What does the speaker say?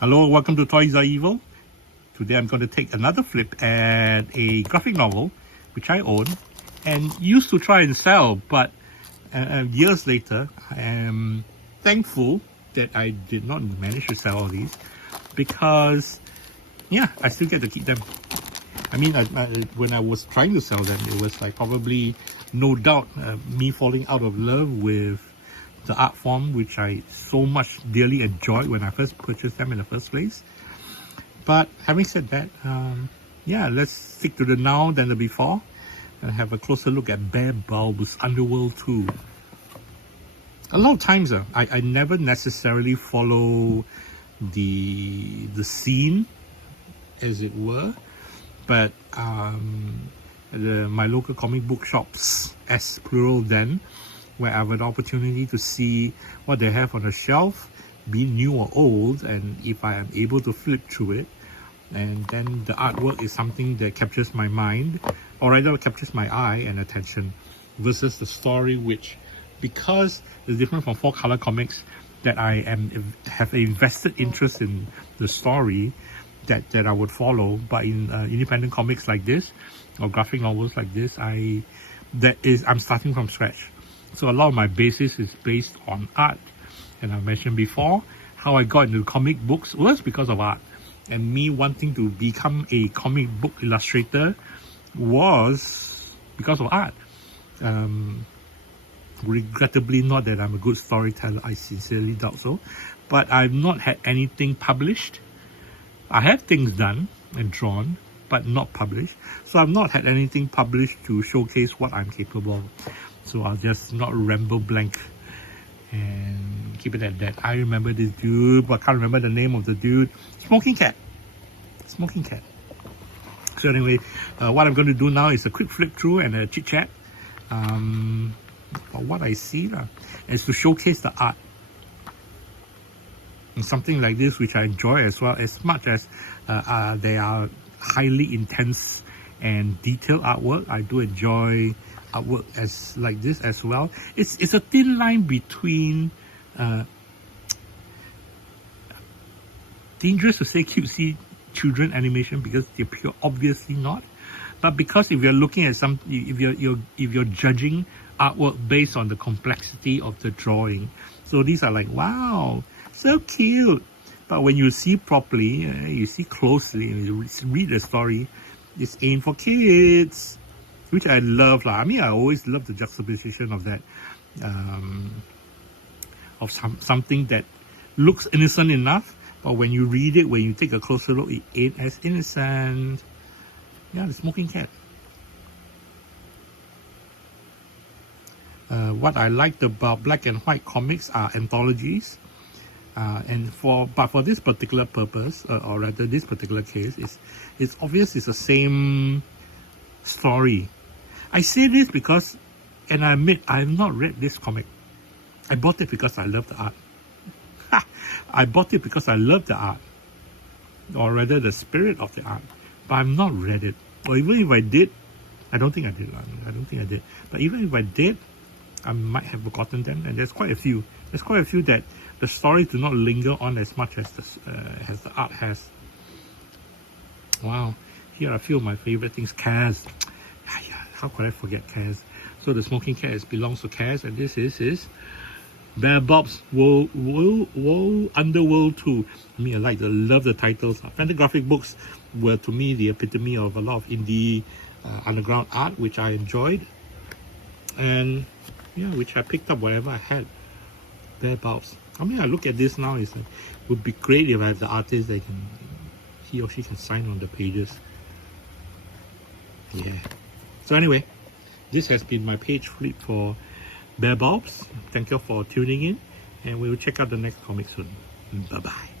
Hello, welcome to Toys Are Evil. Today I'm going to take another flip at a graphic novel which I own and used to try and sell, but years later I am thankful that I did not manage to sell all these because yeah, I still get to keep them. I mean, when I was trying to sell them, it was like probably no doubt me falling out of love with the art form which I so much dearly enjoyed when I first purchased them in the first place. But having said that, yeah, let's stick to the now than the before and have a closer look at Bear Bulb's Underworld 2. A lot of times I never necessarily follow the scene, as it were, but my local comic book shops, as plural then, where I have an opportunity to see what they have on the shelf, be new or old, and if I am able to flip through it, and then the artwork is something that captures my mind, or rather captures my eye and attention, versus the story which, because it's different from 4-color comics, that I have a vested interest in the story that I would follow. But in independent comics like this, or graphic novels like this, I'm starting from scratch. So a lot of my basis is based on art. And I mentioned before, how I got into comic books was because of art. And me wanting to become a comic book illustrator was because of art. Regrettably not that I'm a good storyteller, I sincerely doubt so. But I've not had anything published. I have things done and drawn, but not published. So I've not had anything published to showcase what I'm capable of. So I'll just not ramble blank and keep it at that. I remember this dude, but I can't remember the name of the dude. Smoking Cat. So anyway, what I'm going to do now is a quick flip through and a chit chat. What I see is to showcase the art. And something like this which I enjoy as well, as much as they are highly intense and detailed artwork. I do enjoy artwork as like this as well. It's a thin line between dangerous to say cutesy children animation, because they're pure obviously not, but because if you're looking at if you're judging artwork based on the complexity of the drawing, so these are like, wow, so cute. But when you see properly, you see closely, and you read the story, it's aimed for kids, which I love. I mean, I always love the juxtaposition of that, of something that looks innocent enough, but when you read it, when you take a closer look, it ain't as innocent. Yeah, the Smoking Cat. What I liked about black and white comics are anthologies. But for this particular purpose, or rather this particular case, it's obvious it's the same story. I say this because, and I admit, I have not read this comic. I bought it because I love the art. I bought it because I love the art, or rather the spirit of the art, but I've not read it. Or even if I did, I don't think I did. I don't think I did. But even if I did, I might have forgotten them, and there's quite a few. There's quite a few that the stories do not linger on as much as the art has. Wow, here are a few of my favorite things. Kaz. How could I forget Kaz? So the Smoking Cat belongs to Kaz, and this is Bear Bulb's Underworld 2. I mean, I love the titles. Fantagraphic books were to me the epitome of a lot of indie underground art, which I enjoyed, and yeah, which I picked up wherever I had. Bear Bulbs. I mean, I look at this now, it would be great if I have the artist that he or she can sign on the pages. Yeah. So anyway, this has been my page flip for Bear Bulbs. Thank you for tuning in, and we will check out the next comic soon. Bye bye.